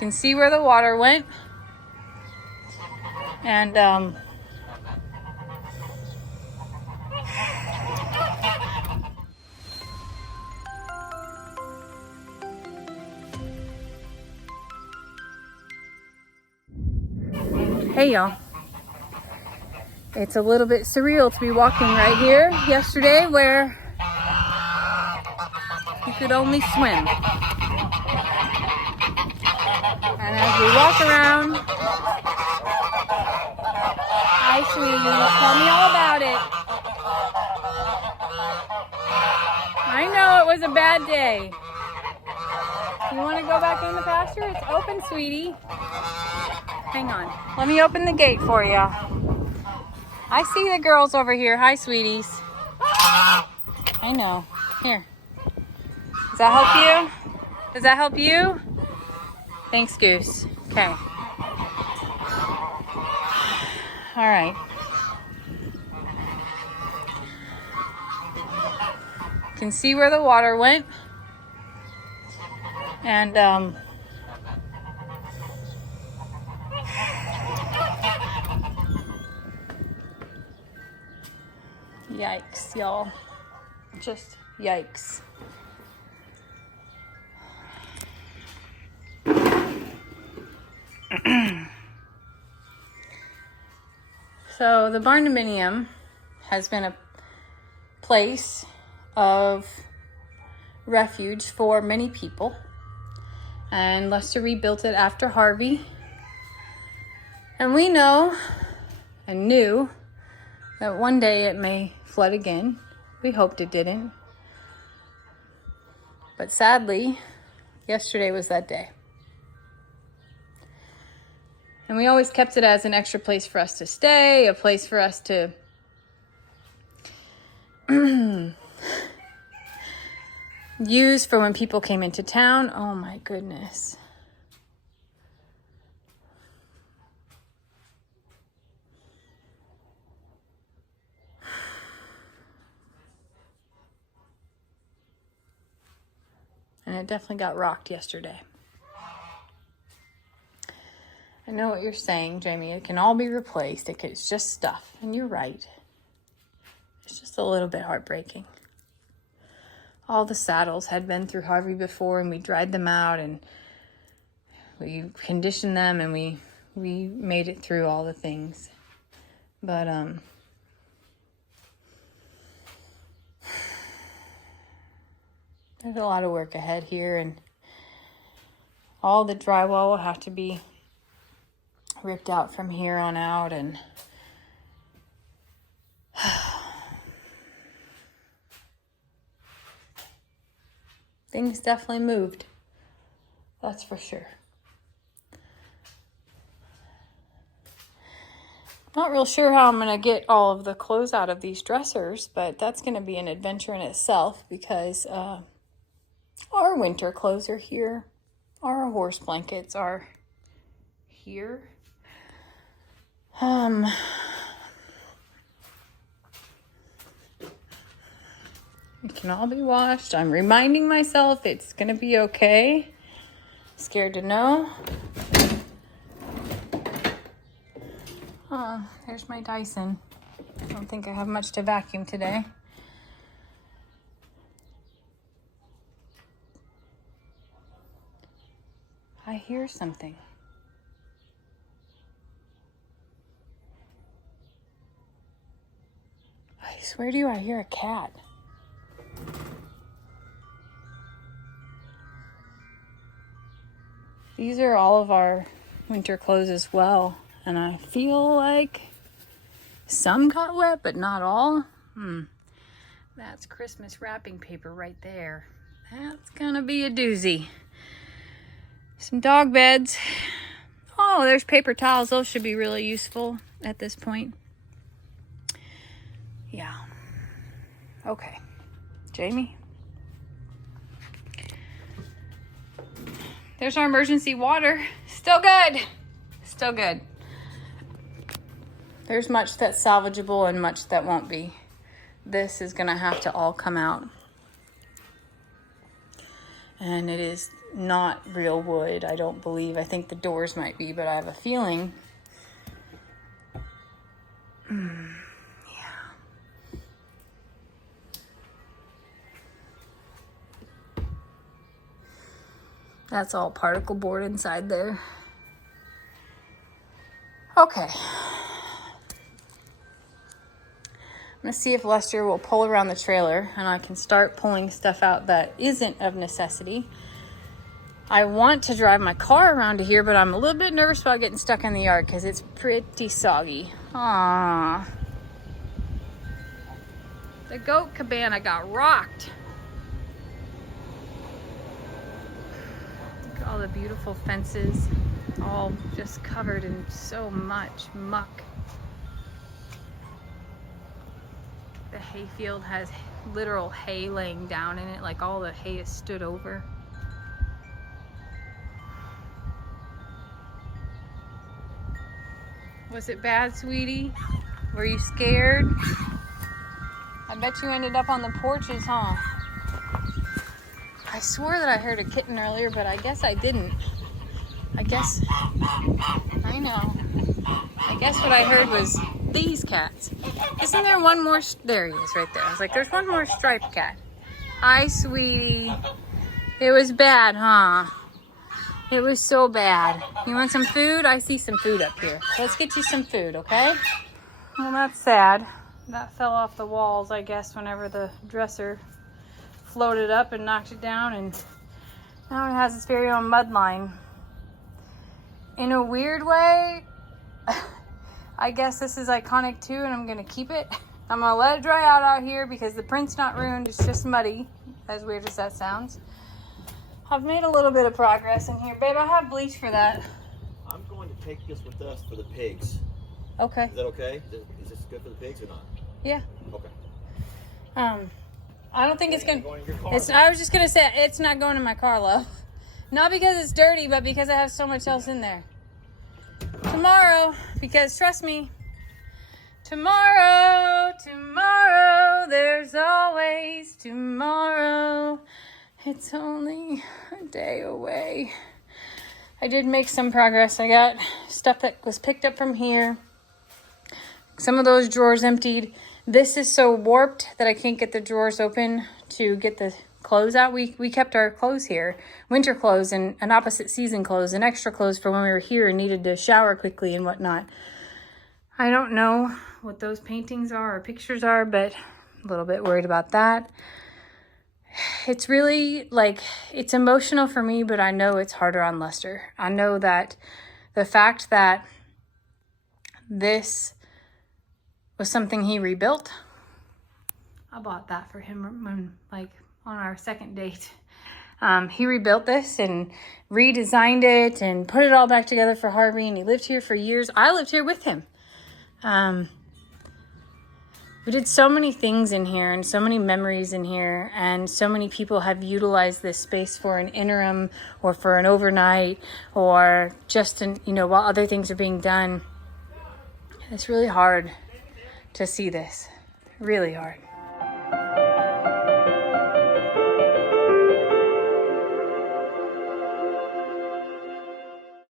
Can see where the water went. And hey y'all, it's a little bit surreal to be walking right here yesterday where you could only swim. And as we walk around, hi sweetie, tell me all about it. I know it was a bad day. You want to go back in the pasture? It's open, sweetie. Hang on. Let me open the gate for you. I see the girls over here. Hi, sweeties. I know. Here. Does that help you? Does that help you? Thanks, Goose. Okay. All right. Can see where the water went. And yikes, y'all. Just yikes. So the Barndominium has been a place of refuge for many people. And Lester rebuilt it after Harvey. And we know and knew that one day it may flood again. We hoped it didn't. But sadly, yesterday was that day. And we always kept it as an extra place for us to stay, a place for us to use for when people came into town. Oh my goodness. And it definitely got rocked yesterday. I know what you're saying, Jamie. It can all be replaced. It's just stuff. And you're right. It's just a little bit heartbreaking. All the saddles had been through Harvey before, and we dried them out, and we conditioned them, and we made it through all the things. But there's a lot of work ahead here, and all the drywall will have to be ripped out from here on out, and things definitely moved. That's for sure. Not real sure how I'm going to get all of the clothes out of these dressers, but that's going to be an adventure in itself because our winter clothes are here. Our horse blankets are here. It can all be washed. I'm reminding myself it's going to be okay. Scared to know. Oh, there's my Dyson. I don't think I have much to vacuum today. I hear something. I swear to you, I hear a cat. These are all of our winter clothes as well. And I feel like some got wet, but not all. That's Christmas wrapping paper right there. That's gonna be a doozy. Some dog beds. Oh, there's paper towels. Those should be really useful at this point. Yeah. Okay. Jamie? There's our emergency water. Still good. Still good. There's much that's salvageable and much that won't be. This is going to have to all come out. And it is not real wood, I don't believe. I think the doors might be, but I have a feeling. Yeah. That's all particle board inside there. Okay. I'm gonna see if Lester will pull around the trailer and I can start pulling stuff out that isn't of necessity. I want to drive my car around to here, but I'm a little bit nervous about getting stuck in the yard because it's pretty soggy. Aww. The goat cabana got rocked. Look at all the beautiful fences, all just covered in so much muck. The hayfield has literal hay laying down in it, like all the hay is stood over. Was it bad, sweetie? Were you scared? I bet you ended up on the porches, huh? I swore that I heard a kitten earlier, but I guess I didn't. I know. I guess what I heard was these cats. Isn't there one more? There he is right there. I was like, there's one more striped cat. Hi, sweetie. It was bad, huh? It was so bad. You want some food? I see some food up here. Let's get you some food, okay? Well, that's sad. That fell off the walls, I guess, whenever the dresser floated up and knocked it down, and now it has its very own mud line. In a weird way, I guess this is iconic too, and I'm gonna keep it. I'm gonna let it dry out here because the print's not ruined, it's just muddy, as weird as that sounds. I've made a little bit of progress in here. Babe, I have bleach for that. I'm going to take this with us for the pigs. Okay. Is that okay? Is this good for the pigs or not? Yeah. Okay. I don't think it's gonna I was just gonna say it's not going in my car, love. Not because it's dirty, but because I have so much else in there. Tomorrow, because trust me, tomorrow, there's always tomorrow. It's only a day away. I did make some progress. I got stuff that was picked up from here. Some of those drawers emptied. This is so warped that I can't get the drawers open to get the clothes out. We kept our clothes here, winter clothes and an opposite season clothes and extra clothes for when we were here and needed to shower quickly and whatnot. I don't know what those paintings are or pictures are, but a little bit worried about that. It's really like, it's emotional for me, but I know it's harder on Lester. I know that the fact that this was something he rebuilt. I bought that for him when, like, on our second date. He rebuilt this and redesigned it and put it all back together for Harvey, and he lived here for years. I lived here with him. We did so many things in here and so many memories in here, and so many people have utilized this space for an interim or for an overnight or just while other things are being done. It's really hard to see this. Really hard.